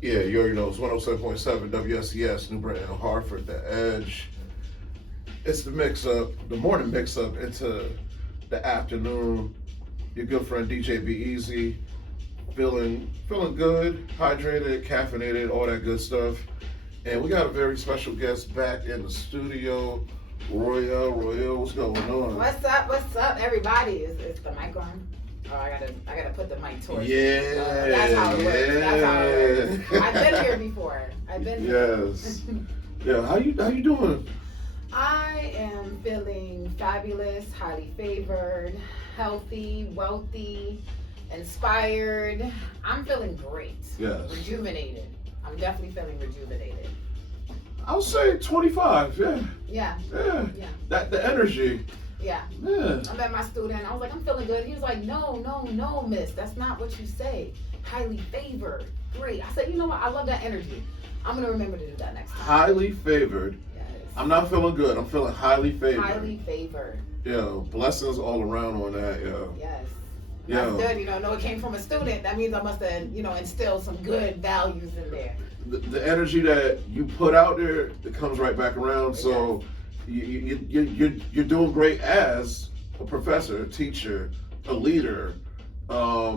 Yeah, you already know it's 107.7 WSES, New Britain, Hartford, The Edge. It's the mix up, the morning mix up into the afternoon. Your good friend DJ Be Easy, feeling good, hydrated, caffeinated, all that good stuff. And we got a very special guest back in the studio, Royael. Royael, what's going on? What's up, everybody? Is the mic on? Oh, I gotta put the mic towards Yeah, that's how it works. That's how it works. yeah. I've been here before. I've been here. Yes. Yeah, how you doing? I am feeling fabulous, highly favored, healthy, wealthy, inspired. I'm feeling great. Yes. Rejuvenated. I'm definitely feeling rejuvenated. I'll say 25. Yeah. Yeah. Yeah. Yeah. That the energy. Yeah. Yeah. I met my student. I was like, I'm feeling good. He was like, no, miss. That's not what you say. Highly favored. Great. I said, you know what? I love that energy. I'm going to remember to do that next time. Highly favored. Yes. I'm not feeling good. I'm feeling highly favored. Highly favored. Yo, blessings all around on that, yo. Yes. Yo. That's good. No, it came from a student. That means I must have, instilled some good values in there. The energy that you put out there, it comes right back around. So you're doing great as a professor, a teacher, a leader, a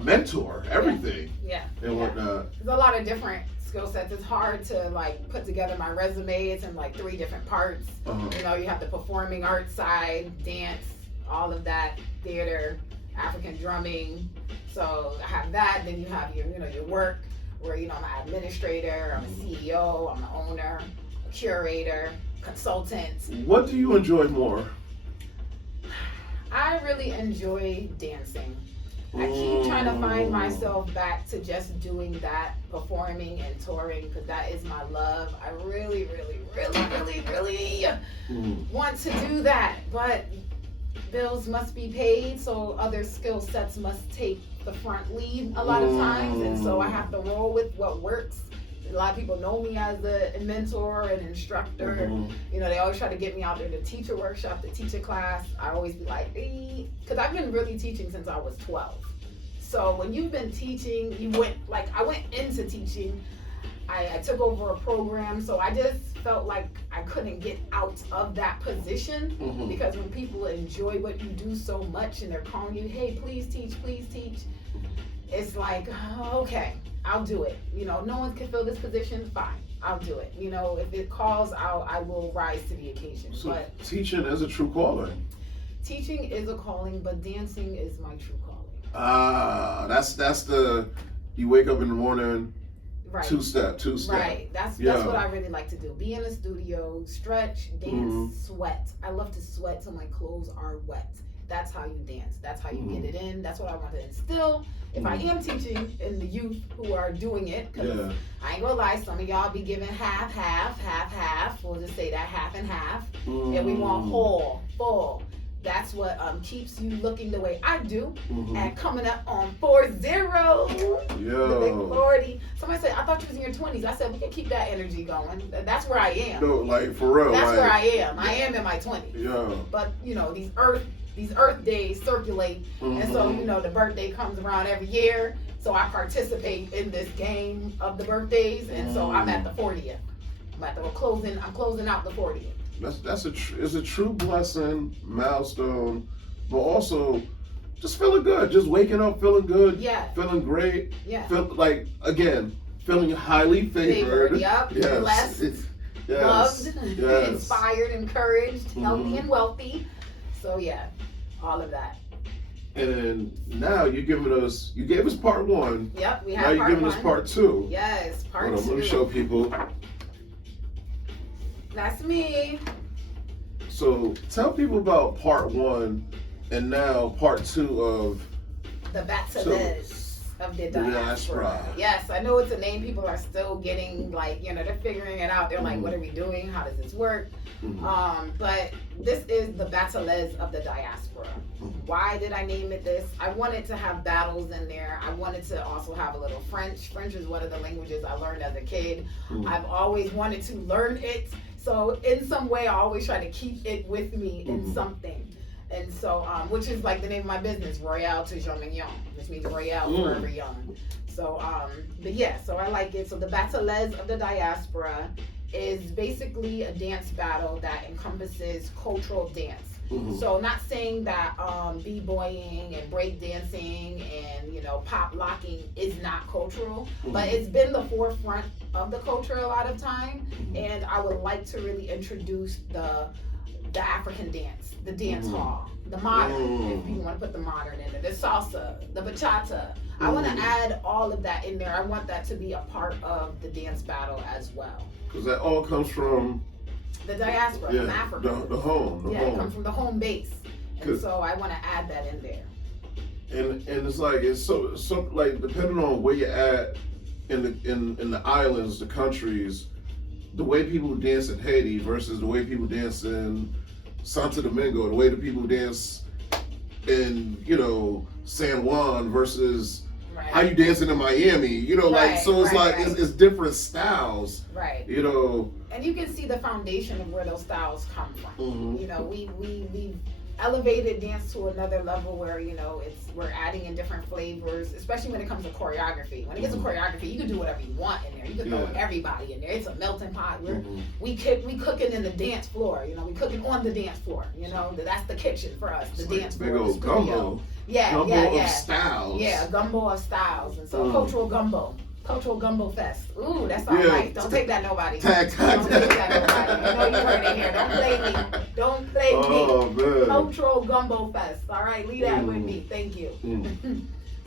mentor, everything. Yeah. And whatnot. There's a lot of different skill sets. It's hard to put together my resume. It's in 3 different parts. Uh-huh. You have the performing arts side, dance, all of that, theater, African drumming. So I have that. Then you have your work, where I'm an administrator, I'm a CEO, I'm an owner, a curator, consultant. What do you enjoy more? I really enjoy dancing. I keep trying to find myself back to just doing that, performing and touring, because that is my love. I really, really, really, really, really want to do that, but bills must be paid, so other skill sets must take the front lead a lot of times, and so I have to roll with what works. A lot of people know me as a mentor and instructor. They always try to get me out there to teach a workshop, to teach a class. I always be like, because I've been really teaching since I was 12. So when you've been teaching, I went into teaching. I took over a program, so I just felt like I couldn't get out of that position, because when people enjoy what you do so much and they're calling you, hey, please teach, it's like, okay, I'll do it. No one can fill this position, fine, I'll do it. If it calls, I will rise to the occasion. So but teaching is a true calling. teaching is a calling, but dancing is my true calling. That's the, you wake up in the morning, Right. two-step. Right. That's what I really like to do. Be in the studio, stretch, dance, sweat. I love to sweat till my clothes are wet. That's how you dance. That's how you get it in. That's what I want to instill. If I am teaching in the youth who are doing it, because I ain't gonna lie, some of y'all be giving half. We'll just say that half and half. And we want whole, full. That's what keeps you looking the way I do. And coming up on 40, the big 40. Somebody said, I thought you was in your 20s. I said, we can keep that energy going. That's where I am. No, like for real. That's where I am. I am in my 20s. Yeah. But these earth days circulate, and so the birthday comes around every year. So I participate in this game of the birthdays, and so I'm at the 40th. I'm closing out the 40th. It's a true blessing, milestone, but also just feeling good, just waking up feeling good, feeling great, feeling highly favored, blessed, loved, inspired, encouraged, healthy and wealthy. So all of that. And now you gave us part 1. Yep, we have. Now you're giving us part 2. Yes, part 2. Let me show people. That's me. So tell people about part 1 and now part 2 of the Bachelors of the diaspora. Yes, I know it's a name people are still getting, they're figuring it out. They're like, what are we doing? How does this work? But this is the Bachelors of the diaspora. Why did I name it this? I wanted to have battles in there. I wanted to also have a little French. French is one of the languages I learned as a kid. I've always wanted to learn it. So in some way, I always try to keep it with me in something. And so, which is like the name of my business, Royael Toujours Mignon, which means Royale forever young. So, but yeah, so I like it. So the Bataillez of the Diaspora is basically a dance battle that encompasses cultural dance. So not saying that b-boying and break dancing and pop locking is not cultural, but it's been the forefront of the culture a lot of time, and I would like to really introduce the African dance, the dance hall, the modern, if you want to put the modern in it, the salsa, the bachata. I want to add all of that in there. I want that to be a part of the dance battle as well. Because that all comes from the diaspora, from Africa. The home. It comes from the home base. And so I want to add that in there. And it's like, it's so like, depending on where you're at in the islands, the countries, the way people dance in Haiti versus the way people dance in Santo Domingo, the way the people dance in, San Juan versus how you dancing in Miami, it's different styles. Right. And you can see the foundation of where those styles come from. We've elevated dance to another level where, we're adding in different flavors, especially when it comes to choreography. When it gets to choreography, you can do whatever you want in there. You can throw everybody in there. It's a melting pot. We cooking in the dance floor, we cooking on the dance floor, that's the kitchen for us, the dance floor, the studio. Gumbo. Gumbo of styles. Yeah, gumbo of styles. And so cultural gumbo fest. Ooh, that's all right. Don't take that nobody. Don't take that nobody. You heard it here. Don't play me. Oh, man. Cultural gumbo fest. All right, leave that with me. Thank you.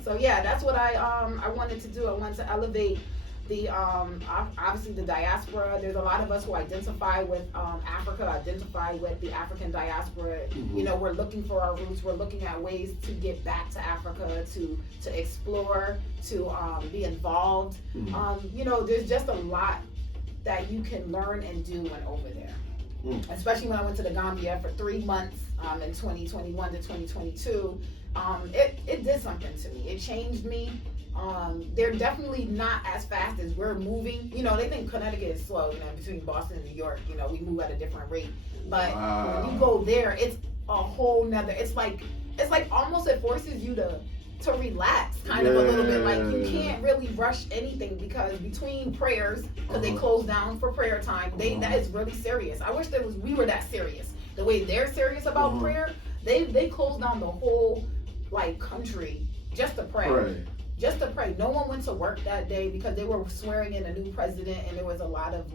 So yeah, that's what I wanted to do. I wanted to elevate the obviously the diaspora. There's a lot of us who identify with Africa, identify with the African diaspora. We're looking for our roots. We're looking at ways to get back to Africa, to explore, to be involved. There's just a lot that you can learn and do when over there. Especially when I went to the Gambia for 3 months in 2021 to 2022. It did something to me. It changed me. They're definitely not as fast as we're moving. They think Connecticut is slow, between Boston and New York, we move at a different rate. But when you go there, it's a whole nother, it's like almost it forces you to relax kind of a little bit. Like you can't really rush anything because between prayers, because they close down for prayer time, that is really serious. I wish we were that serious. The way they're serious about prayer, they closed down the whole country just to pray. Just to pray. No one went to work that day because they were swearing in a new president, and there was a lot of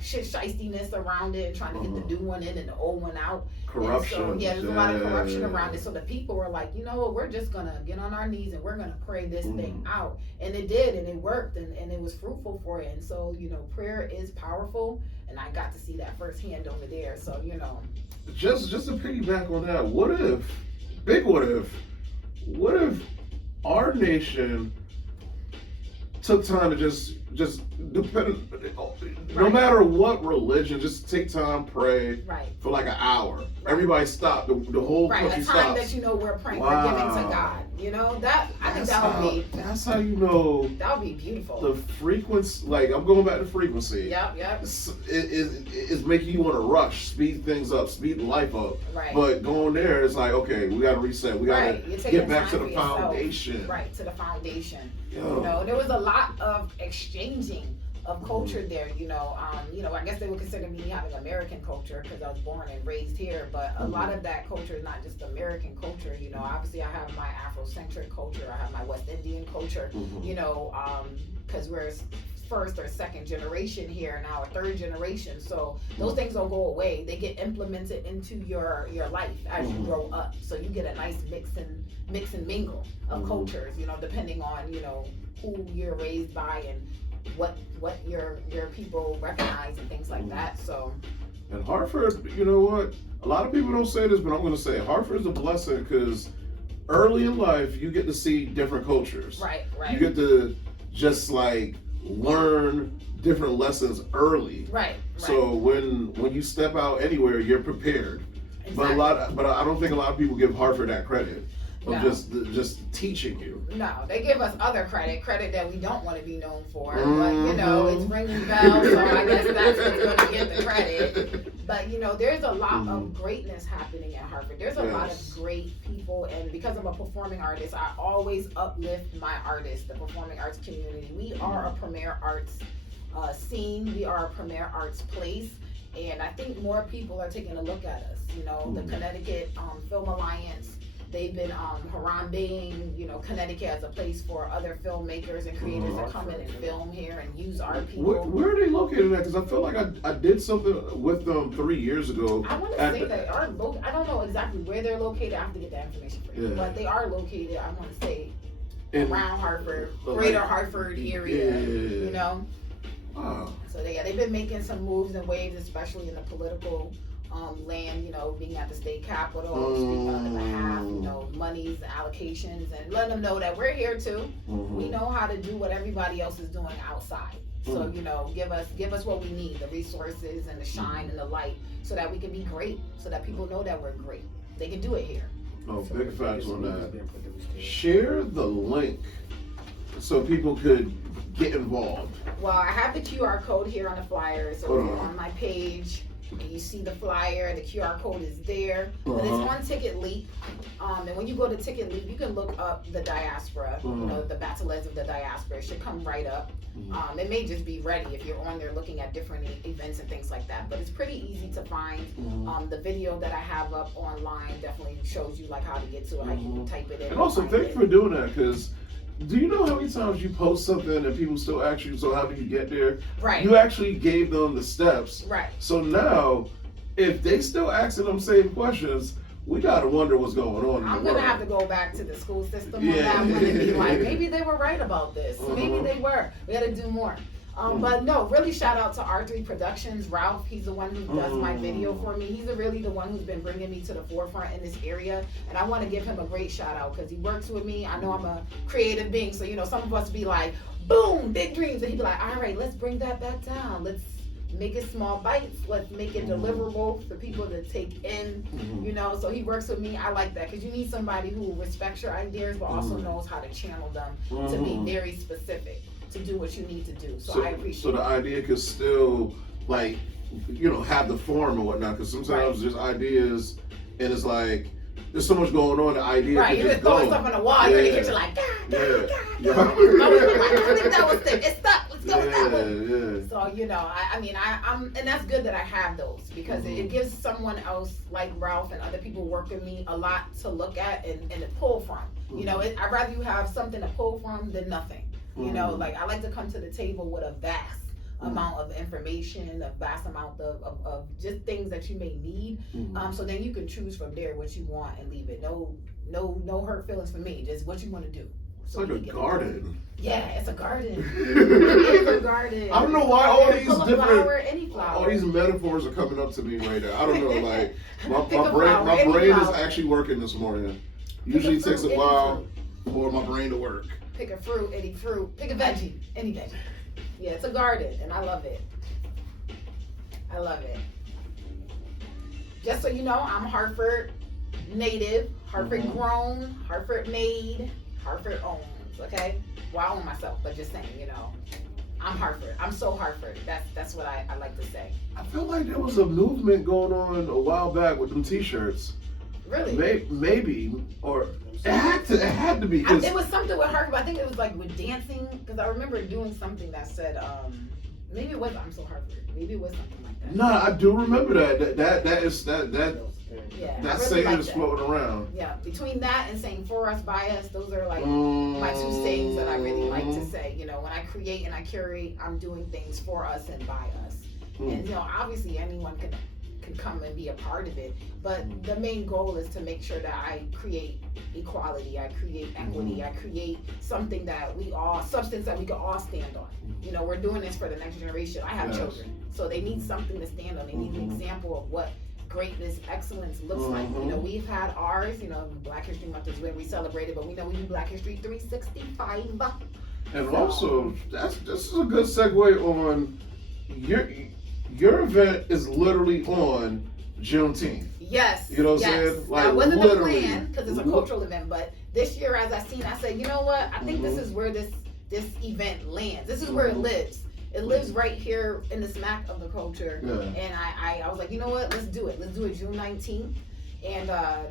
shit shiestiness around it, and trying to get the new one in and the old one out. Corruption. So, there's a lot of corruption around it. So the people were like, you know what, we're just gonna get on our knees and we're gonna pray this thing out. And it did, and it worked, and it was fruitful for it. And so, prayer is powerful, and I got to see that firsthand over there. So, Just to piggyback on that, what if our nation took time to just no matter what religion, just take time, pray for like an hour. Everybody stop. The whole country stops. A time that we're praying, we're giving to God. I think that would be. That's how that would be beautiful. The frequency, I'm going back to frequency. Yep. It's making you want to rush, speed things up, speed life up. Right. But going there, it's like, okay, we got to reset. We got to get back to the foundation. Right, to the foundation. There was a lot of exchanging of culture there. I guess they would consider me having American culture because I was born and raised here, but a lot of that culture is not just American culture. Obviously I have my Afrocentric culture, I have my West Indian culture, because we're first or second generation here, now a third generation, so those things don't go away. They get implemented into your life as you grow up, so you get a nice mix and mingle of cultures, depending on who you're raised by and what your people recognize and things like that. So, and Hartford, you know what? A lot of people don't say this, but I'm going to say it. Hartford is a blessing because early in life you get to see different cultures. Right. You get to just learn different lessons early. Right. So when you step out anywhere, you're prepared. Exactly. But I don't think a lot of people give Hartford that credit. of just teaching you. No, they give us other credit that we don't want to be known for. But you know, it's ringing bells, so I guess that's what's going to get the credit. But you know, there's a lot of greatness happening at Harvard. There's a lot of great people, and because I'm a performing artist, I always uplift my artists, the performing arts community. We are a premier arts scene. We are a premier arts place. And I think more people are taking a look at us. You know, the Connecticut Film Alliance, they've been haranguing, you know, Connecticut as a place for other filmmakers and creators to come in and film here and use our people. Where are they located at? Because I feel like I did something with them 3 years ago. I want to say they are located. I don't know exactly where they're located. I have to get that information for you. But they are located, I want to say, around Hartford, greater Hartford area, you know. Wow. So they've been making some moves and waves, especially in the political land, you know, being at the state capitol, speaking on their behalf, you know, monies, allocations, and letting them know that we're here too. We know how to do what everybody else is doing outside. So, you know, give us what we need, the resources and the shine and the light, so that we can be great, so that people know that we're great. They can do it here. Oh, big facts on that. Share the link so people could get involved. Well, I have the QR code here on the flyer, so if you're on my page and you see the flyer, the QR code is there, but it's on Ticket Leap. And when you go to Ticket Leap, you can look up the diaspora, you know, the bachelors of the diaspora. It should come right up. It may just be ready if you're on there looking at different events and things like that, but it's pretty easy to find. The video that I have up online definitely shows you like how to get to it, how you can type it in. And also, thank you for doing that, because do you know how many times you post something and people still ask you, so how do you get there? Right. You actually gave them the steps. Right. So now, if they still asking them same questions, we gotta wonder what's going on. I'm gonna have to go back to the school system on that one and be like, maybe they were right about this. Maybe they were. We gotta do more. But no, really shout out to R3 Productions. Ralph, he's the one who does my video for me. He's really the one who's been bringing me to the forefront in this area. And I want to give him a great shout out because he works with me. I know I'm a creative being. So, you know, some of us be like, boom, big dreams. And he'd be like, all right, let's bring that back down. Let's make it small bites. Let's make it deliverable for people to take in, you know. So he works with me. I like that because you need somebody who respects your ideas but also knows how to channel them to be very specific, to do what you need to do. So I appreciate it. So the idea could still, like, you know, have the form and whatnot, because sometimes there's ideas and it's like, there's so much going on, the idea right, could you're just throwing go. stuff on the wall, you're in the kitchen like, God. I don't think that was thick. It's stuck. Let's go with that one. So, you know, I'm, and that's good that I have those, because it gives someone else like Ralph and other people work with me a lot to look at and to pull from. You know, I'd rather you have something to pull from than nothing. You know, like I like to come to the table with a vast amount of information, a vast amount of just things that you may need. So then you can choose from there what you want and leave it. No hurt feelings for me. Just what you want to do. It's like a garden. Yeah, it's a garden. It's a garden. I don't know why all these different, any flower. all these metaphors are coming up to me right now. I don't know, like my brain is actually working this morning. Usually it takes a while for my brain to work. Pick a fruit, any fruit. Pick a veggie, any veggie. Yeah, it's a garden, and I love it. I love it. Just so you know, I'm Hartford native, Hartford grown, Hartford made, Hartford owns, okay? Well, I own myself, but just saying, you know, I'm Hartford. I'm so Hartford. That's what I like to say. I feel like there was a movement going on a while back with them t-shirts. Really? Maybe, or it had to be. It was something with Hartford. I think it was like with dancing, because I remember doing something that said, maybe it was I'm so Hartford. Maybe it was something like that. No, I do remember that. Yeah, that really saying like is that. floating around. Yeah, between that and saying for us, by us, those are like my two sayings that I really like to say. You know, when I create and I curate, I'm doing things for us and by us. And you know, obviously anyone can come and be a part of it, but the main goal is to make sure that I create equality, I create equity, I create something that substance that we can all stand on. You know, we're doing this for the next generation. I have children, so they need something to stand on. They need an example of what greatness, excellence looks like. You know, we've had ours, you know, Black History Month is when we celebrate it, but we know we do Black History 365. And also, this is a good segue on your event is literally on Juneteenth. Yes. You know what I'm yes. saying? Like, that wasn't literally. the plan because it's a cultural event, but this year, as I seen, I said, you know what? I think this is where this event lands. This is where it lives. It lives right here in the smack of the culture. Yeah. And I was like, you know what? Let's do it. Let's do it June 19th. And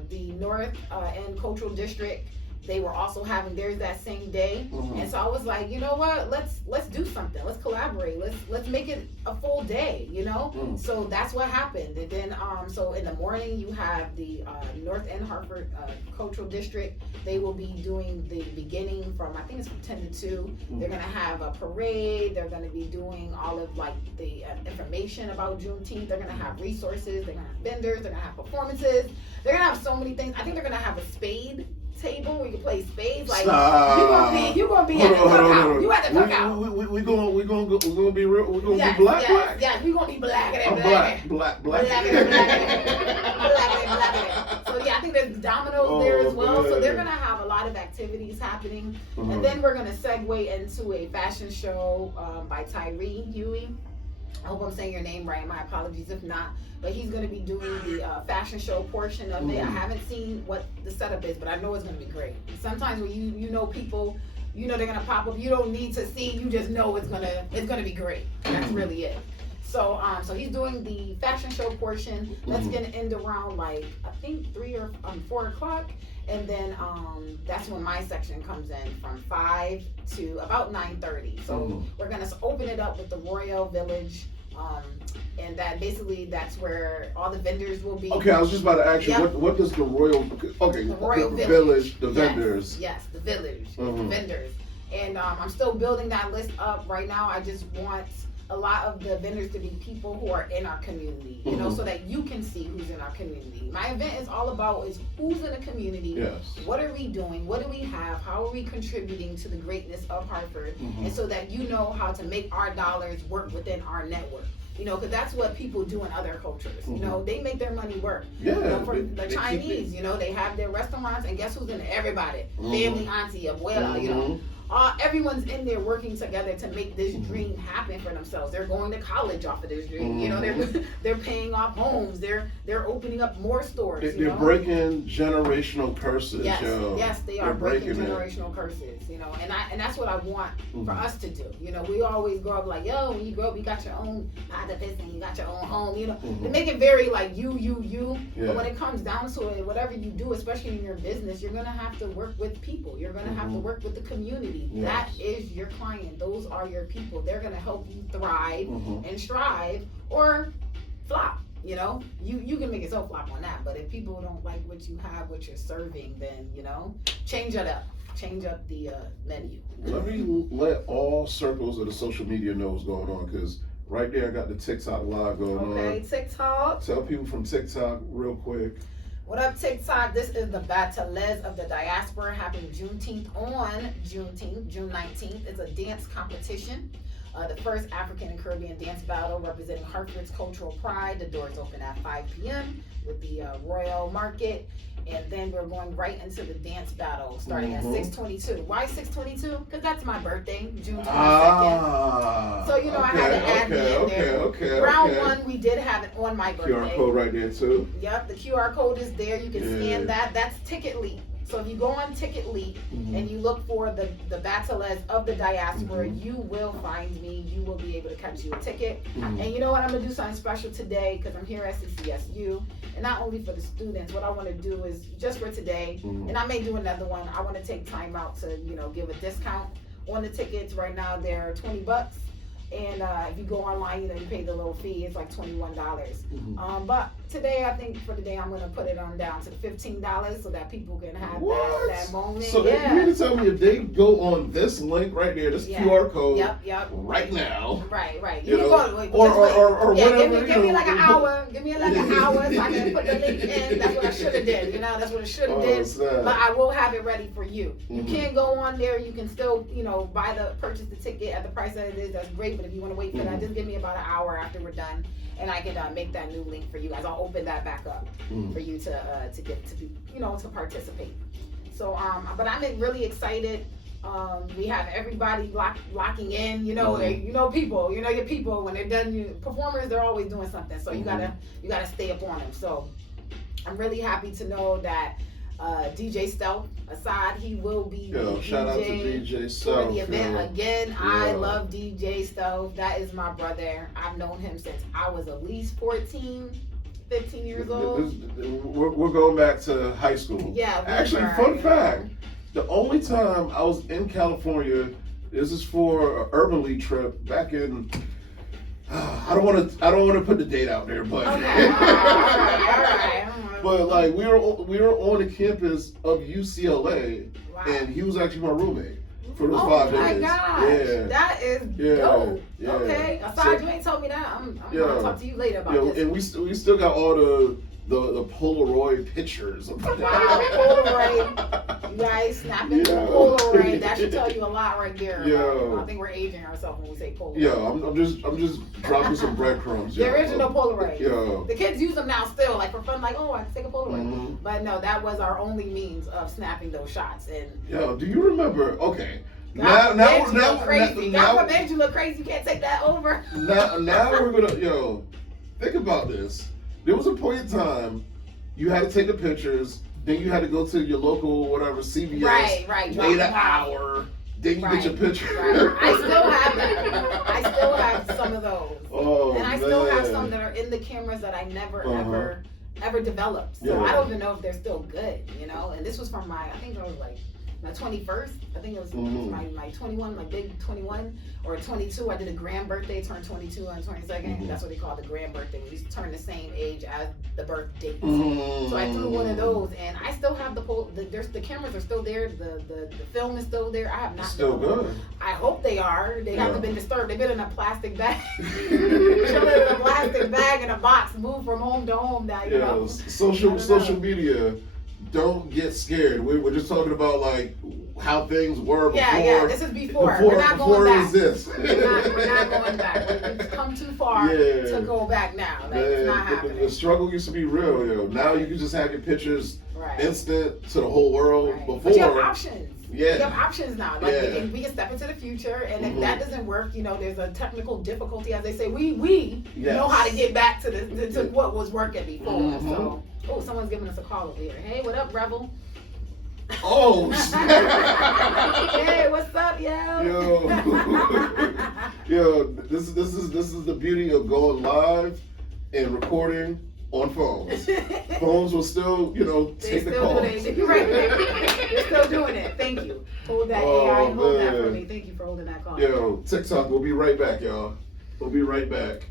the North End Cultural District, they were also having theirs that same day. And so I was like, you know what? Let's do something. Let's collaborate. Let's make it a full day, you know? So that's what happened. And then so in the morning you have the North End Hartford Cultural District. They will be doing the beginning from, I think it's from 10 to 2. They're gonna have a parade. They're gonna be doing all of like the information about Juneteenth. They're gonna have resources. They're gonna have vendors. They're gonna have performances. They're gonna have so many things. I think they're gonna have a spade table where you can play spades. Like you gonna be at the cookout. You at the cookout. We gonna be real. We gonna be black. Yeah, we gonna be black. I'm black. Black. So yeah, I think there's dominoes there as well. So they're gonna have a lot of activities happening, and then we're gonna segue into a fashion show by Tyree Huey. I hope I'm saying your name right. My apologies if not. But he's going to be doing the fashion show portion of it. I haven't seen what the setup is, but I know it's going to be great. Sometimes when you know people, you know they're going to pop up. You don't need to see. You just know it's gonna be great. That's really it. So so he's doing the fashion show portion. That's going to end around like I think 3 or 4 o'clock. And then that's when my section comes in from 5 to about 9:30. So we're going to open it up with the Royal Village. And that's where all the vendors will be. Okay, I was just about to ask you, what does the Royal, the Royal Village, the vendors. Yes, the village, the vendors. And I'm still building that list up right now. I just want a lot of the vendors to be people who are in our community, you know, so that you can see who's in our community. My event is all about is who's in the community, what are we doing, what do we have, how are we contributing to the greatness of Hartford, and so that you know how to make our dollars work within our network. You know, because that's what people do in other cultures. You know, they make their money work. Yeah. You know, for the Chinese, you know, they have their restaurants, and guess who's in it? Everybody. Family, auntie, abuela, you know. Everyone's in there working together to make this dream happen for themselves. They're going to college off of this dream. You know, they're paying off homes. They're opening up more stores. They're breaking generational curses. Yes, they are breaking generational curses. You know, and that's what I want for us to do. You know, we always grow up like, yo, when you grow up, you got your own and you got your own home. You know, they make it very like you. But when it comes down to it, whatever you do, especially in your business, you're gonna have to work with people. You're gonna have to work with the community. That is your client. Those are your people. They're gonna help you thrive and strive or flop. You know, you can make it so flop on that. But if people don't like what you have, what you're serving, then you know, change it up. Change up the menu. Let me let all circles of the social media know what's going on, because right there I got the TikTok live going on. Okay, TikTok. Tell people from TikTok real quick. What up, TikTok? This is the Bataille of the Diaspora happening June 19th. It's a dance competition. The first African and Caribbean dance battle representing Hartford's cultural pride. The doors open at 5 p.m. with the Royal Market. And then we're going right into the dance battle starting at 6:22. Why 6:22? Because that's my birthday, June 22nd. So, you know, I had to add me in there. Round 1, we did have it on my birthday. QR code right there, too. Yep, the QR code is there. You can scan that. That's Ticket Leap. So if you go on Ticket Leap and you look for the Bataille of the Diaspora, you will find me. You will be able to catch you a ticket. And you know what? I'm going to do something special today because I'm here at CCSU. And not only for the students, what I want to do is just for today, and I may do another one, I want to take time out to, you know, give a discount on the tickets. Right now, they're $20. And if you go online, you know, you pay the little fee. It's like $21. But today, I think for today, I'm going to put it on down to $15 so that people can have that moment. So you mean to tell me if they go on this link right there, this QR code, right now, right, you know, or whatever. Give me like an hour. Give me like an hour so I can put the link in. That's what I should have did. You know, that's what I should have did. But I will have it ready for you. You can go on there. You can still, you know, purchase the ticket at the price that it is. That's great. But if you want to wait for that, just give me about an hour after we're done, and I can make that new link for you guys. I'll open that back up for you to get to be, you know, to participate. So but I'm really excited We have everybody locking in. You know, Mhm. you know people. You know your people when they're done. Performers, they're always doing something. So you Mhm. gotta stay up on them. So I'm really happy to know that DJ Stealth aside, he will be Yo, shout out to DJ DJ for Self. the event Yo. again. I Yeah. love DJ Stealth. That is my brother. I've known him since I was at least 14, 15 years old. We're going back to high school. Yeah. Actually, fun fact: the only time I was in California, this is for an Urban League trip back in. I don't want to put the date out there, but Okay. All right. but like we were on the campus of UCLA, Wow. and he was actually my roommate for those Oh 5 my days. gosh, Yeah. that is Yeah, dope. yeah. Okay, aside, So- you ain't told me that. I'm Yeah. gonna talk to you later about Yeah, this. and we still got all the Polaroid pictures. Wow, Polaroid. You guys snapping Yeah. Polaroid. That should tell you a lot right there. Yeah. I think we're aging ourselves when we say Polaroid. Yeah, I'm just dropping some breadcrumbs. The yeah. original Polaroid. Yeah. The kids use them now still, like for fun, like, oh, I can take a Polaroid. Mhm. But no, that was our only means of snapping those shots. And Yo, do you remember? Okay. God Now forbid you look crazy. now, God forbid you look crazy. You can't take that over. now we're gonna think about this. There was a point in time you had to take the pictures, then you had to go to your local whatever CVS, Right. wait drop an them off. hour, then you get your picture. Right. I still have that. I still have some of those. Oh, And I man. still have some that are in the cameras that I never ever developed. So Yeah. I don't even know if they're still good, you know. And this was from I think it was like my 21st. I think it was my 21, my big 21 or 22. I did a grand birthday, turned 22 on 22nd. That's what they call the grand birthday. We turn the same age as the birth date. So I threw one of those, and I still have the cameras are still there. The film is still there. I have not. Still good. I hope they are. They haven't been disturbed. They've been in a plastic bag. Yeah. Chilling in a plastic bag in a box, moved from home to home now, you know. Social media, don't get scared. We're just talking about like how things were before. Yeah, this is before. We're not before going it back. was this. We're not going back. We've come too far to go back now. Like, it's not happening. The struggle used to be real, yo. Now you can just have your pictures instant to the whole world. Right. Before, but you have options. Yeah. You have options now. Like we can step into the future, and if that doesn't work, you know, there's a technical difficulty, as they say. We know how to get back to to what was working before. So, someone's giving us a call over here. Hey, what up, Rebel? Oh, snap. Hey, what's up, yo? Yo, this is the beauty of going live and recording on phones. Phones will still, take the calls. They're still doing it. Thank you. Hold that AI. Hold that for me. Thank you for holding that call. Yo, TikTok. We'll be right back, y'all. We'll be right back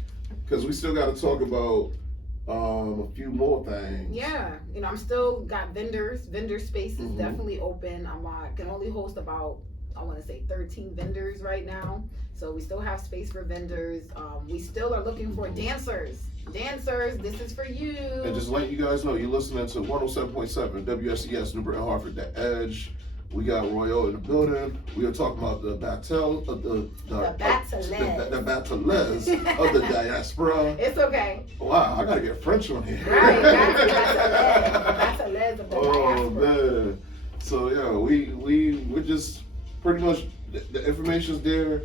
because we still got to talk about a few more things. Yeah, I'm still got vendors. Vendor space is definitely open. I can only host about, I want to say 13 vendors right now. So we still have space for vendors. We still are looking for dancers. Dancers, this is for you. And just let you guys know, you're listening to 107.7 WSES New Britain Hartford, The Edge. We got Royael in the building. We are talking about the Bateles of the diaspora. It's okay. Wow, I gotta get French on here. Right, Bateles of the diaspora. Oh man. So yeah, we're just pretty much the information's there.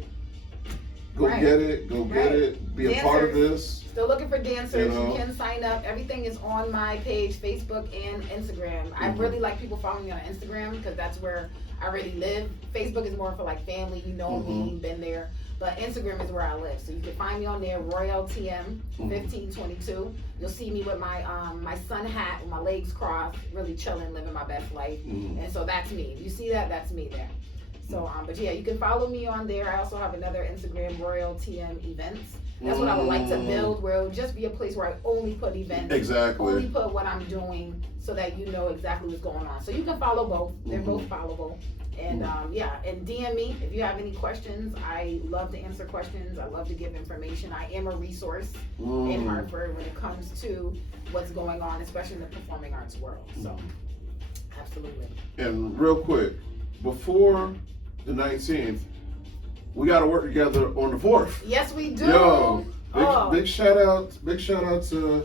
Go get it. Go get it. Be a part of this. Still looking for dancers. You can sign up. Everything is on my page, Facebook and Instagram. I really like people following me on Instagram because that's where I already live. Facebook is more for like family, me, been there. But Instagram is where I live. So you can find me on there, Royael TM 1522. You'll see me with my my sun hat with my legs crossed, really chilling, living my best life. And so that's me. If you see that, that's me there. So, but yeah, you can follow me on there. I also have another Instagram, Royael TM Events. That's what I would like to build, where it would just be a place where I only put events. Exactly. Only put what I'm doing so that you know exactly what's going on. So you can follow both. They're both followable. And and DM me if you have any questions. I love to answer questions. I love to give information. I am a resource in Hartford when it comes to what's going on, especially in the performing arts world. So, absolutely. And real quick, before the 19th, we got to work together on the 4th. Yes, we do. Yo, big shout out to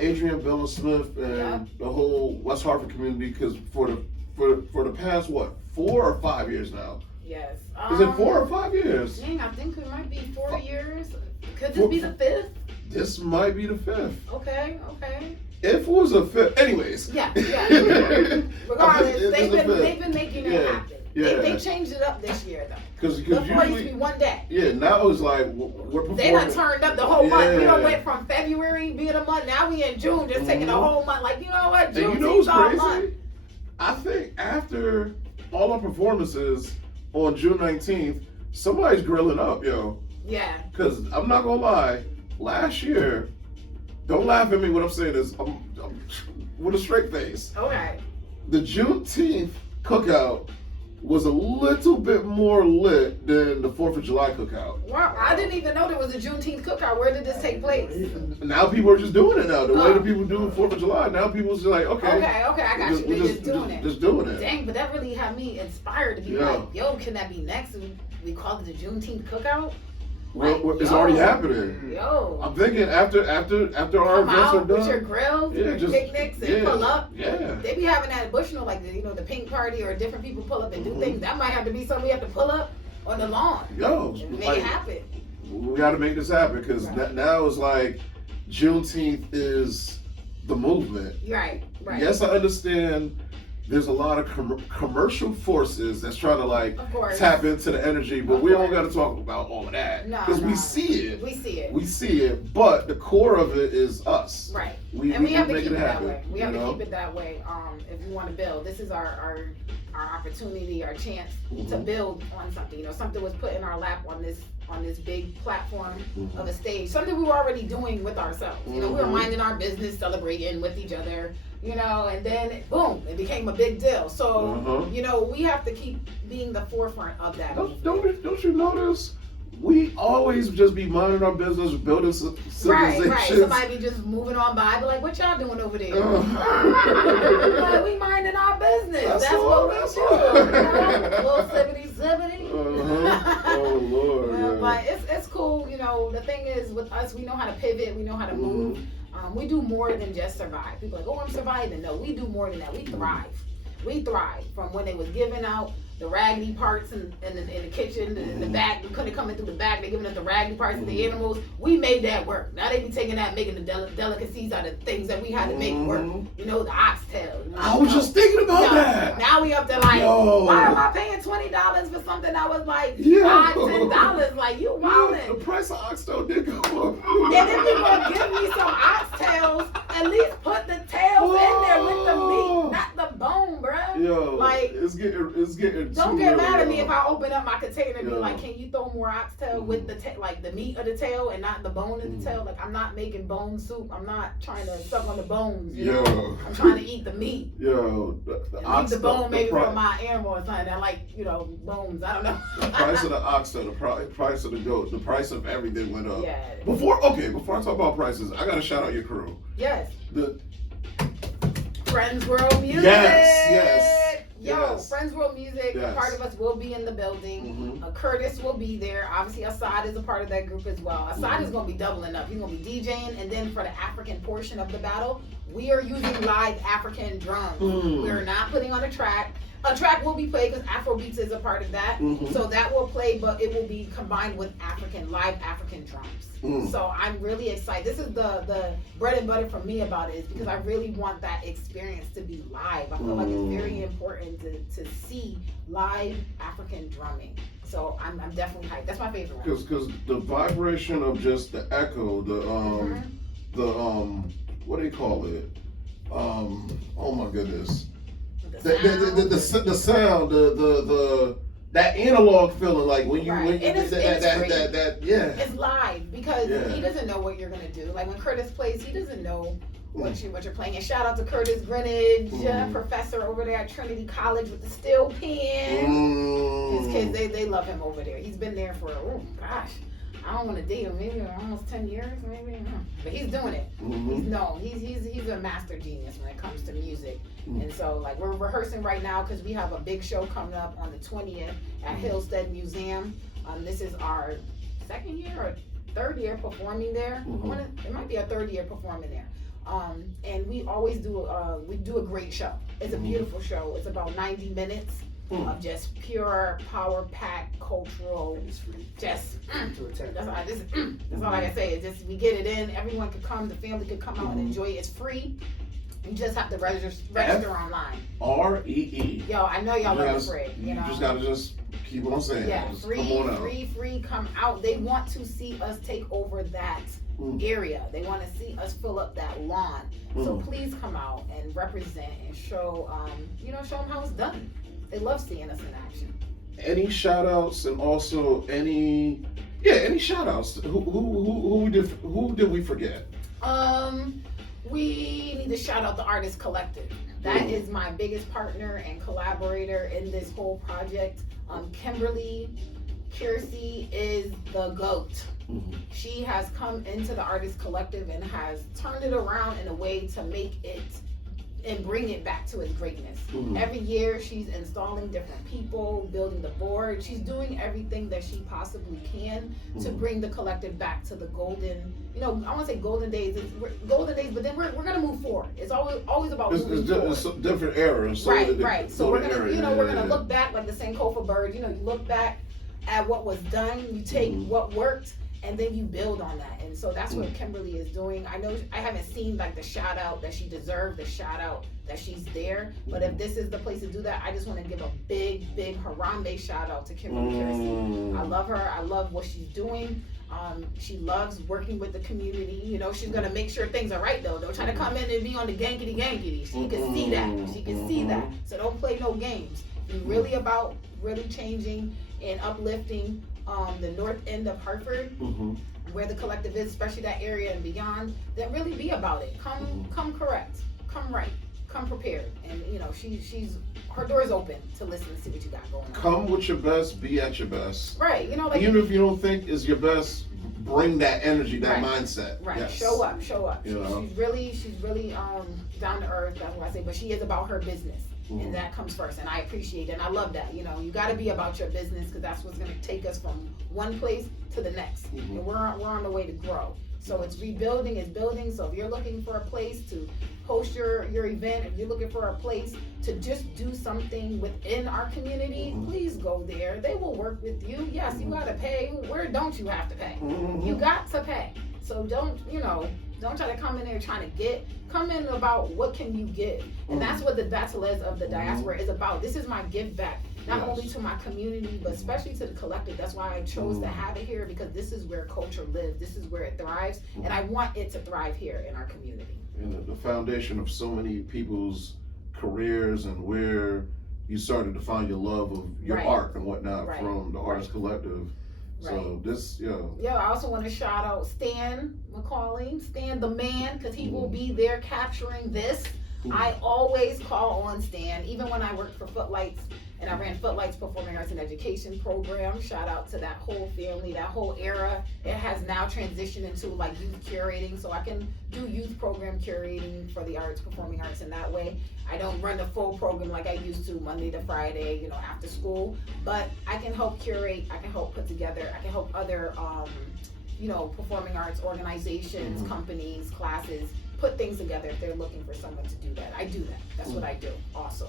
Adrian Bella Smith and the whole West Hartford community, because for the past 4 or 5 years now? Yes. Is it 4 or 5 years? Dang, I think it might be 4 years. Could this be the 5th? This might be the 5th. Okay. If it was a 5th, anyways. Yeah. Regardless, they've been making it happen. Yeah. They changed it up this year though. Because before it usually used to be one day. Yeah, now it's like we're performing. They done turned up the whole month. We done went from February being a month. Now we in June, just taking a whole month. Like, you know what? June, and you know what's crazy? Month. I think after all our performances on June 19th, somebody's grilling up, yo. Yeah. Because I'm not gonna lie, last year, don't laugh at me. What I'm saying is, I'm with a straight face. Okay. The Juneteenth cookout was a little bit more lit than the 4th of July cookout. Wow, I didn't even know there was a Juneteenth cookout. Where did this take place? Now people are just doing it now. The way that people do 4th of July, now people's just like, okay, I got you. They're just doing it. Just doing it. Dang, but that really had me inspired to be like, yo, can that be next? And we call it the Juneteenth cookout? Well, it's already happening. Yo, I'm thinking after our events are done, with your grills, your picnics, and pull up. Yeah, they be having that at Bushnell, like the pink party, or different people pull up and do things. That might have to be something we have to pull up on the lawn. Yo, make it happen. We got to make this happen because now it's like Juneteenth is the movement. Right. Yes, I understand. There's a lot of commercial forces that's trying to tap into the energy, but we don't got to talk about all of that because we see it. We see it, but the core of it is us. Right. We have to keep it happen, that way. We have to keep it that way. If you want to build, this is our opportunity, our chance to build on something. Something was put in our lap on this big platform of a stage. Something we were already doing with ourselves. We were minding our business, celebrating with each other. And then boom, it became a big deal. So, we have to keep being the forefront of that. Don't you notice? We always just be minding our business, building civilization. Right. Somebody be just moving on by, be like, "What y'all doing over there?" Like, we minding our business. That's what we do. Little zippity. Oh Lord. But it's cool. The thing is, with us, we know how to pivot. We know how to move. We do more than just survive. People are like, "Oh, I'm surviving." No, we do more than that. We thrive. We thrive from when they was giving out the raggedy parts in the kitchen, in the back. We couldn't come in through the back. They giving us the raggedy parts of the animals. We made that work. Now they be taking that, making the delicacies out of things that we had to make work. The oxtail. I was just thinking about that. Now we up to why am I paying $20 for something that was like $5, $10? Like, you wildin'. The price of oxtail did go up. And if you're gonna give me some oxtails, at least put the tails in there with the meat, not the bone, bruh. Yo, it's getting. Don't get mad at me if I open up my container and be like, "Can you throw more oxtail with the the meat of the tail and not the bone of the tail?" Like, I'm not making bone soup. I'm not trying to suck on the bones. I'm trying to eat the meat. Yo, leave the bone maybe for my animal or something. I like bones. I don't know. The price of the oxtail, the price of the goat, the price of everything went up. Yeah. Before I talk about prices, I gotta shout out your crew. Yes. The Friends World Music. Yes. Friends World Music. A part of us will be in the building. Curtis will be there. Obviously, Assad is a part of that group as well. Assad is going to be doubling up. He's going to be DJing, and then for the African portion of the battle, we are using live African drums. We are not putting on a track. A track will be played because Afrobeats is a part of that. So that will play, but it will be combined with live African drums. So I'm really excited. This is the bread and butter for me about it, is because I really want that experience to be live. I feel like it's very important to see live African drumming. So I'm definitely hyped. That's my favorite one. Because the vibration of just the echo, what do you call it? Oh my goodness. The sound, that analog feeling, like when you it's live because he doesn't know what you're gonna do. Like when Curtis plays, he doesn't know what you're playing. And shout out to Curtis Greenidge, professor over there at Trinity College with the steel pen. His kids, they love him over there. He's been there for I don't want to date him, maybe almost 10 years, maybe. But he's doing it. He's a master genius when it comes to music. And so, we're rehearsing right now because we have a big show coming up on the 20th at Hillstead Museum. This is our second year or third year performing there. It might be our third year performing there. And we always do a great show. It's a beautiful show. It's about 90 minutes. of just pure power pack cultural. It's free. Just To attend. that's all I can say. It's just we get it in. Everyone could come. The family could come out and enjoy it. It's free. You just have to register online. REE. Yo, I know y'all love the free. You know? just gotta keep on saying. Yeah, just free, come on out. free, come out. They want to see us take over that area. They want to see us fill up that lawn. So please come out and represent and show, show them how it's done. They love seeing us in action. Any shout outs and also any shout outs. Who did we forget? We need to shout out the Artist Collective. That is my biggest partner and collaborator in this whole project. Kimberly Kiersey is the GOAT. She has come into the Artist Collective and has turned it around in a way to make it and bring it back to its greatness. Every year she's installing different people, building the board. She's doing everything that she possibly can to bring the collective back to the golden, I want to say golden days. Golden days, but then we're gonna move forward. It's always about moving forward. It's different eras. So Right. So we're gonna look back like the Sankofa bird. You look back at what was done. You take what worked, and then you build on that. And so that's what Kimberly is doing. I know I haven't seen like the shout out that she deserved, the shout out that she's there. But if this is the place to do that, I just want to give a big Harambe shout out to Kimberly Kiersey. I love her. I love what she's doing. She loves working with the community. She's gonna make sure things are right though. Don't try to come in and be on the gankety. She can see that. She can see that. So don't play no games. Be really about really changing and uplifting the north end of Hartford, where the collective is, especially that area and beyond. Then really be about it. Come correct. Come right. Come prepared. And she's her door is open to listen and see what you got going on. Come with your best, be at your best. Right. Even if you don't think is your best, bring that energy, that mindset. Right. Yes. Show up. She's really down to earth, that's what I say, but she is about her business. And that comes first, and I appreciate it, and I love that. You got to be about your business, because that's what's going to take us from one place to the next. And we're on the way to grow. So it's rebuilding, it's building. So if you're looking for a place to host your event, if you're looking for a place to just do something within our community, please go there. They will work with you. Yes, you got to pay. Where don't you have to pay? You got to pay. So don't try to come in there trying to come in about what can you give. And that's what the Bachelors of the Diaspora is about. This is my give back, not only to my community, but especially to the collective. That's why I chose to have it here, because this is where culture lives. This is where it thrives. And I want it to thrive here in our community. And the foundation of so many people's careers, and where you started to find your love of your art and whatnot from the Artist Collective. So I also want to shout out Stan McCauley, Stan the man, because he will be there capturing this. I always call on Stan, even when I worked for Footlights and I ran Footlights Performing Arts and Education Program. Shout out to that whole family, that whole era. It has now transitioned into like youth curating, so I can do youth program curating for the arts, performing arts in that way. I don't run the full program like I used to, Monday to Friday, after school, but I can help curate, I can help put together, I can help other, performing arts organizations, companies, classes, put things together if they're looking for someone to do that. I do that. That's what I do also.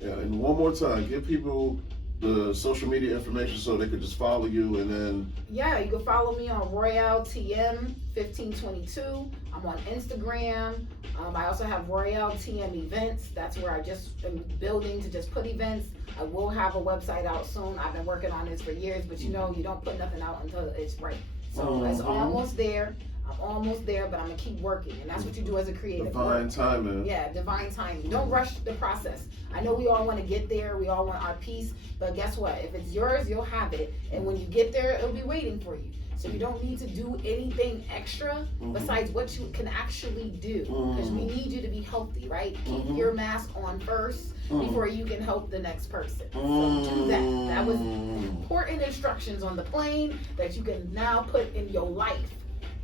Yeah, and one more time, give people the social media information so they could just follow you, and then... Yeah, you can follow me on Royael TM 1522. I'm on Instagram. I also have Royael TM Events. That's where I just am building to just put events. I will have a website out soon. I've been working on this for years, but you don't put nothing out until it's right. So it's almost there. I'm almost there, but I'm gonna keep working, and that's what you do as a creative. Divine timing. Yeah, divine timing. Don't rush the process. I know we all want to get there. We all want our piece, but guess what? If it's yours, you'll have it, and when you get there, it'll be waiting for you. So you don't need to do anything extra besides what you can actually do, because we need you to be healthy, right? Keep your mask on first before you can help the next person. So do that. That was important instructions on the plane that you can now put in your life.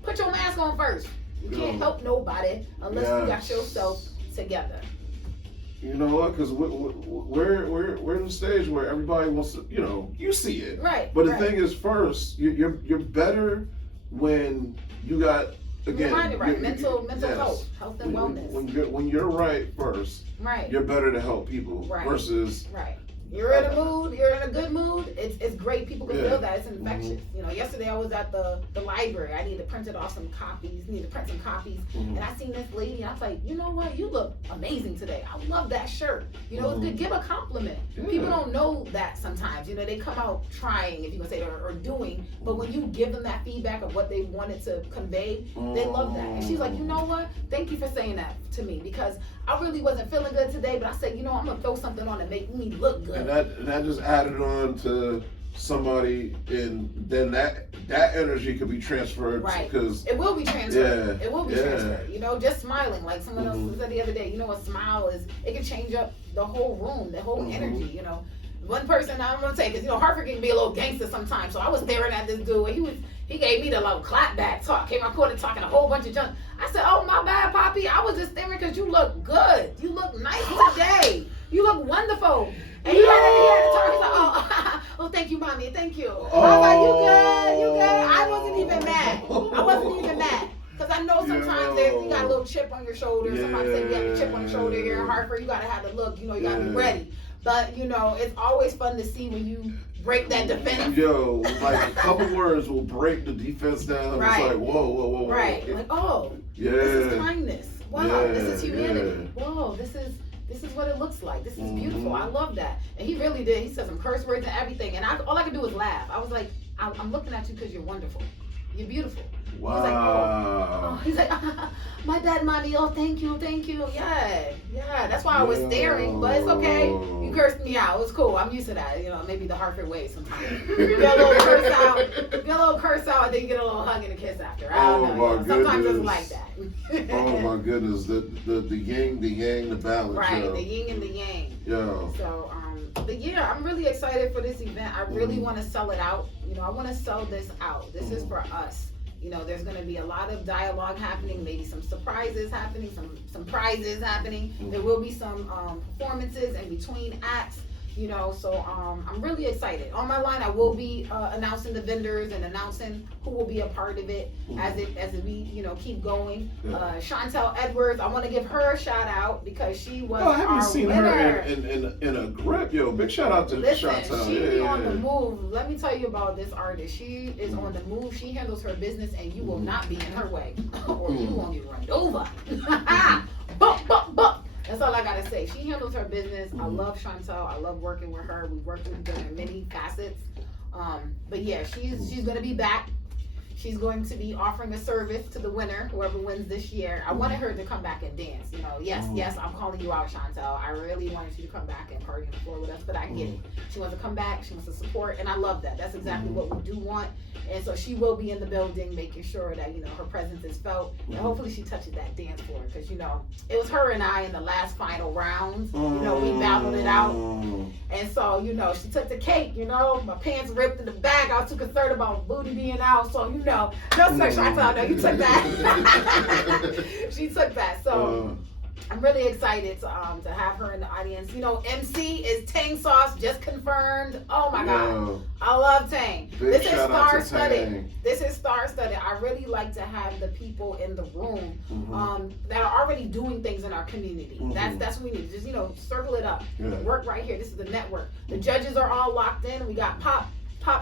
Put your mask on first. You can't help nobody unless you got yourself together. You know what? Because we're in a stage where everybody wants to, you see it. Right. But the thing is, first, you're better when you got, again, reminded, right? Mental health and wellness. When you're right first, right, you're better to help people versus You're in a mood, you're in a good mood, it's great. People can feel that. It's infectious. You know, yesterday I was at the library. I needed to print off some copies, and I seen this lady, and I was like, you know what, you look amazing today. I love that shirt. You know, it's good. Give a compliment. People don't know that sometimes. You know, they come out trying, if you can say, or doing, but when you give them that feedback of what they wanted to convey, they love that. And she's like, you know what, thank you for saying that to me, because I really wasn't feeling good today, but I said, you know, I'm gonna throw something on to make me look good. And that just added on to somebody, and then that energy could be transferred. Right. Because it will be transferred. Yeah. It will be transferred. You know, just smiling, like someone else said the other day. You know, a smile it can change up the whole room, the whole energy. You know, one person I'm gonna take is, you know, Hartford can be a little gangster sometimes. So I was staring at this dude, and he gave me the little clap back talk. Came out quarter talking a whole bunch of junk. I said, oh, my bad, Poppy. I was just staring because you look good. You look nice today. You look wonderful. And he had to talk. He's like, oh, thank you, mommy. Thank you. I was like, you good? I wasn't even mad. Because I know sometimes you got a little chip on your shoulder. Somebody say you have a chip on your shoulder here in Hartford. You got to have the look. You know, you got to be ready. But, you know, it's always fun to see when you break that defense. Yo, like a couple words will break the defense down. Right. It's like, whoa. Right. Like, oh, this is kindness. Wow, this is humanity. Whoa, this is what it looks like. This is beautiful. I love that. And he really did. He said some curse words and everything. And all I could do was laugh. I was like, I'm looking at you because you're wonderful. You're beautiful. Wow. He's like, my bad, mommy. Oh, thank you. Yeah. That's why I was staring, but it's okay. You cursed me out. It was cool. I'm used to that. You know, maybe the Hartford way sometimes. You get a little curse out, and then you get a little hug and a kiss after. I don't know. My sometimes goodness. it's like that. Oh my goodness, the yin, the yang, the balance. Right, the yin and the yang. Yeah. So, but yeah, I'm really excited for this event. I really want to sell it out. You know, I want to sell this out. This is for us. You know, there's going to be a lot of dialogue happening, maybe some surprises happening, some prizes happening. There will be some performances in between acts. You know, so I'm really excited. On my line, I will be announcing the vendors and announcing who will be a part of it as we keep going. Chantel Edwards, I want to give her a shout out because she was I haven't seen winner. her in a grip. Yo, big shout out to Chantel. She be on the move. Let me tell you about this artist. She is on the move. She handles her business, and you will not be in her way, or you won't get run over. Bump. That's all I gotta say. She handles her business. I love Chantel. I love working with her. We've worked with her in many facets. But yeah, she's gonna be back. She's going to be offering a service to the winner, whoever wins this year. I wanted her to come back and dance. You know, yes, I'm calling you out, Chantel. I really wanted you to come back and party on the floor with us, but I get it. She wants to come back. She wants to support, and I love that. That's exactly what we do want. And so she will be in the building, making sure that her presence is felt, and hopefully she touches that dance floor, because it was her and I in the last final rounds. We battled it out, and so she took the cake. My pants ripped in the back. I was too concerned about booty being out, so no sex. I know you took that. She took that. So I'm really excited to have her in the audience. MC is Tang Sauce, just confirmed. Oh my God, I love Tang. This is star-studded. I really like to have the people in the room that are already doing things in our community. That's what we need. Just circle it up. Work right here. This is the network. The judges are all locked in. We got Pop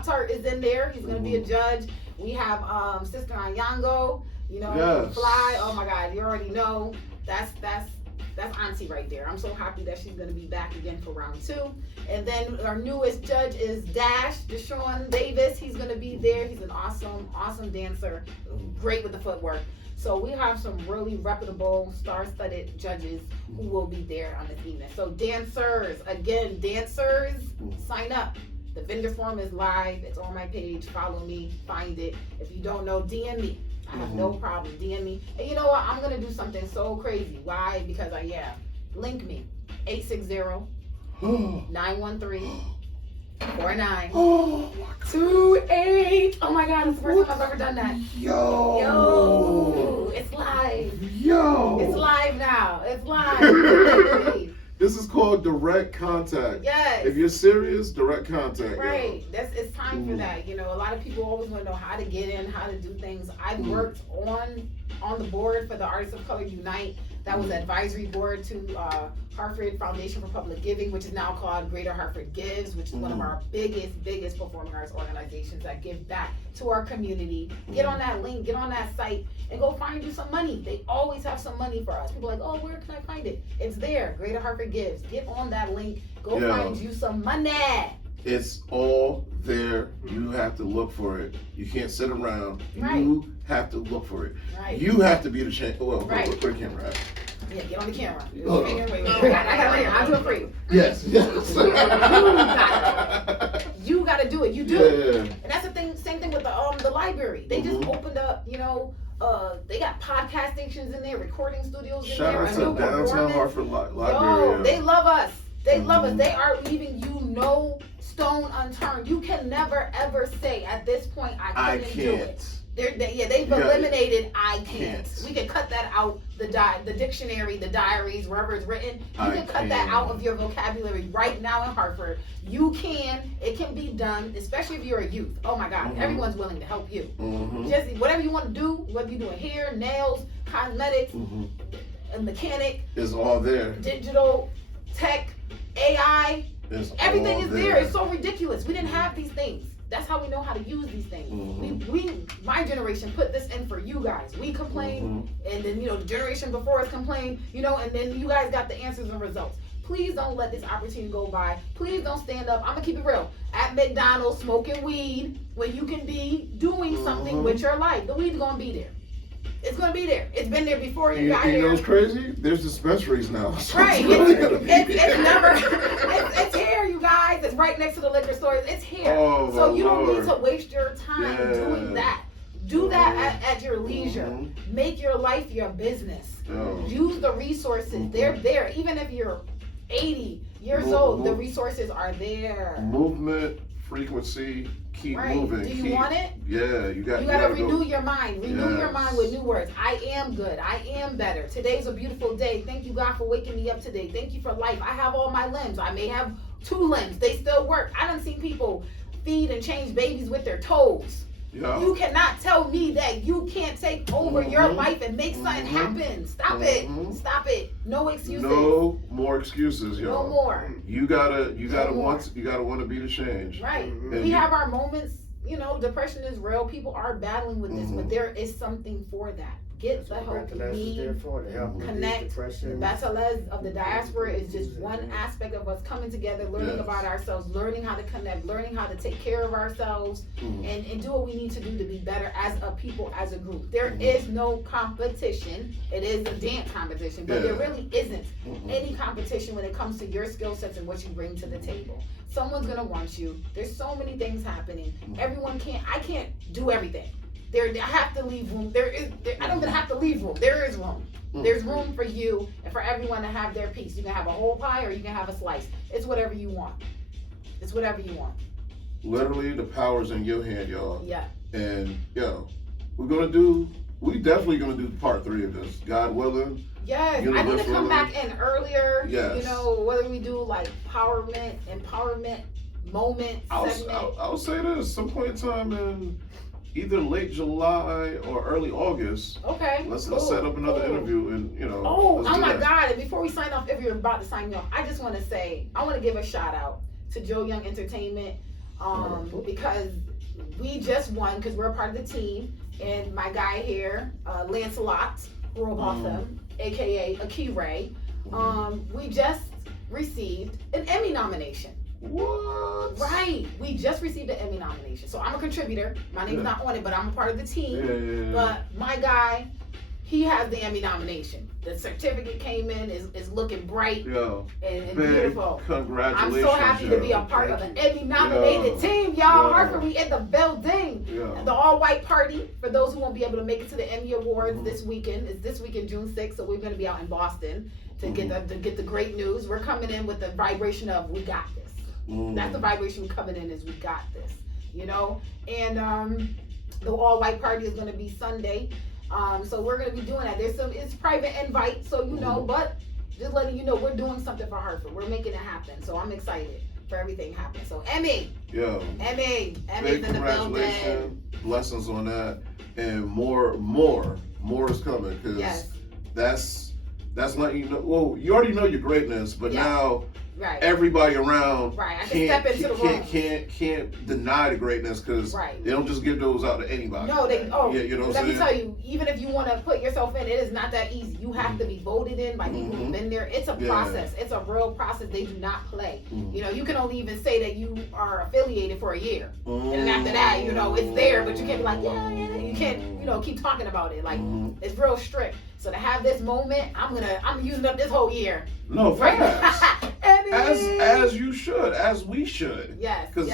Tart is in there. He's gonna be a judge. We have Sister Anyango. Fly. Oh my God, you already know. That's Auntie right there. I'm so happy that she's going to be back again for round 2. And then our newest judge is Deshaun Davis. He's going to be there. He's an awesome dancer. Great with the footwork. So we have some really reputable, star-studded judges who will be there on this evening. So dancers, sign up. The vendor form is live. It's on my page. Follow me. Find it. If you don't know, DM me. I have no problem. DM me. And you know what? I'm going to do something so crazy. Why? Because I am. Link me. 860-913-4928. Oh my God. It's the first time I've ever done that. Yo. It's live. It's live now. It's live. This is called direct contact. Yes. If you're serious, direct contact. Right. It's time for that. A lot of people always want to know how to get in, how to do things. I've worked on the board for the Artists of Color Unite. that was advisory board to Hartford Foundation for Public Giving, which is now called Greater Hartford Gives, which is one of our biggest performing arts organizations that give back to our community. Get on that link, get on that site, and go find you some money. They always have some money for us. People are like, oh, where can I find it? It's there, Greater Hartford Gives. Get on that link, go find you some money. It's all there. You have to look for it. You can't sit around. You have to look for it. You have to be the change. Well, where the camera at? Yeah, get on the camera. Wait. I got it. I'll do it for you. Yes. You gotta do it. You do. Yeah. And that's the thing. Same thing with the library. They just opened up. They got podcast stations in there, recording studios in there. Shout out to Downtown Hartford Library. Yo, they love us. They love us. They are leaving you no stone unturned. You can never ever say at this point I couldn't do it. They've eliminated I can't. We can cut that out, the dictionary, the diaries, wherever it's written. You can cut that out of your vocabulary right now in Hartford. You can. It can be done, especially if you're a youth. Oh my God, everyone's willing to help you. Just whatever you want to do, whether you're doing hair, nails, cosmetics, a mechanic, is all there. Digital, tech, AI, everything is there. It's so ridiculous. We didn't have these things. That's how we know how to use these things. We my generation put this in for you guys. We complain, and then the generation before us complained, and then you guys got the answers and results. Please don't let this opportunity go by. Please don't stand up. I'm gonna keep it real. At McDonald's smoking weed when you can be doing something with your life. The weed's gonna be there. It's gonna be there. It's been there before you got here. You know what's crazy? There's dispensaries now. So right. It's here, you guys. It's right next to the liquor stores. It's here. Oh, so you don't need to waste your time doing that. Do that at your leisure. Make your life your business. Use the resources. They're there. Even if you're 80 years old, the resources are there. Movement, frequency, keep moving. Do you want it? Yeah, you gotta renew your mind. Renew your mind with new words. I am good. I am better. Today's a beautiful day. Thank you, God, for waking me up today. Thank you for life. I have all my limbs. I may have 2 limbs. They still work. I done seen people feed and change babies with their toes. You cannot tell me that you can't take over your life and make something happen. Stop it. Stop it. No excuses. No more excuses, y'all. No more. You gotta want to be the change. Right. We have our moments. Depression is real. People are battling with this, but there is something for that. Get the help you need. Connect. Bachelors of the diaspora is just one aspect of us coming together, learning about ourselves, learning how to connect, learning how to take care of ourselves, and do what we need to do to be better as a people, as a group. There is no competition. It is a dance competition, but there really isn't any competition when it comes to your skill sets and what you bring to the table. Someone's gonna want you. There's so many things happening. I can't do everything. I have to leave room. I don't even have to leave room. There is room. There's room for you and for everyone to have their piece. You can have a whole pie or you can have a slice. It's whatever you want. It's whatever you want. Literally, the power's in your hand, y'all. Yeah. And we definitely gonna do part 3 of this, God willing. Yes, I need to come back in earlier. Yes. Whether we do like empowerment moment segment. I'll say this, some point in time in either late July or early August. Okay. Let's set up another interview and Oh my God! And before we sign off, if you're about to sign me off, I just want to say I want to give a shout out to Joe Young Entertainment, because we just won because we're a part of the team, and my guy here, Lancelot Robotham, aka Akire, we just received an Emmy nomination. What? Right. We just received an Emmy nomination. So I'm a contributor. My name's not on it, but I'm a part of the team. But my guy, he has the Emmy nomination. The certificate came in, is looking bright and beautiful. Congratulations. I'm so happy to be a part of an Emmy nominated team, y'all. Hartford, we in the building. The all-white party, for those who won't be able to make it to the Emmy Awards this weekend, is this weekend, June 6th. So we're going to be out in Boston to get the great news. We're coming in with the vibration of we got this. That's the vibration coming in, is we got this, and the all white party is going to be Sunday, so we're going to be doing that. It's private invite, so but just letting you know we're doing something for Hartford. We're making it happen, so I'm excited for everything happening. So Emmy's in the building. Blessings on that, and more is coming, because That's letting you know. Well, you already know your greatness, but Yeah. now Right. everybody around Right. I can step into the room. can't deny the greatness because Right. they don't just give those out to anybody. No, they. Oh, yeah, you know what let I'm me saying? tell you. Even if you want to put yourself in, it is not that easy. You have to be voted in by people who've been there. It's a process. It's a real process. They do not play. You know, you can only even say that you are affiliated for a year, and then after that, you know, it's there, but you can't be like, yeah. You can't, you know, keep talking about it. Like it's real strict. So to have this moment, I'm using up this whole year. No, facts. as you should, as we should. Yes. Because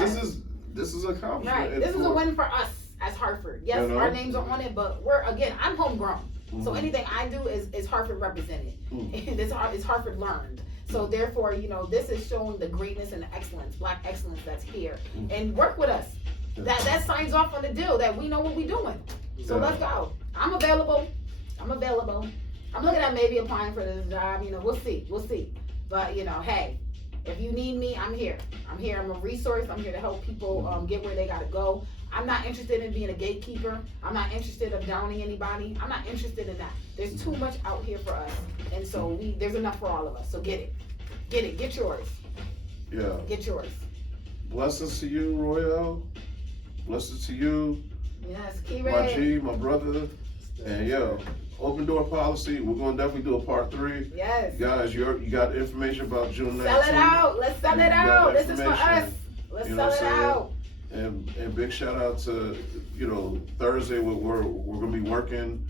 this is accomplishment. Right. This is a win for us as Hartford. Yes, you know? Our names are on it, but I'm homegrown. So anything I do is Hartford represented. It's Hartford learned. So therefore, you know, this is showing the greatness and the excellence, Black excellence that's here. And work with us. That signs off on the deal that we know what we're doing. So let's go. I'm available. I'm looking at maybe applying for this job. You know, we'll see. But you know, hey, if you need me, I'm here. I'm a resource. I'm here to help people get where they gotta go. I'm not interested in being a gatekeeper. I'm not interested in downing anybody. I'm not interested in that. There's too much out here for us, and so there's enough for all of us. So get yours. Yeah. Get yours. Blessings to you, Royael. Blessings to you. Yes, my G, my brother, and yo. Open door policy. We're going to definitely do a part 3. Yes. Guys, you got information about June 19th. Sell it out. Let's sell it out. This is for us. Let's sell it out. And big shout out to, you know, Thursday we're going to be working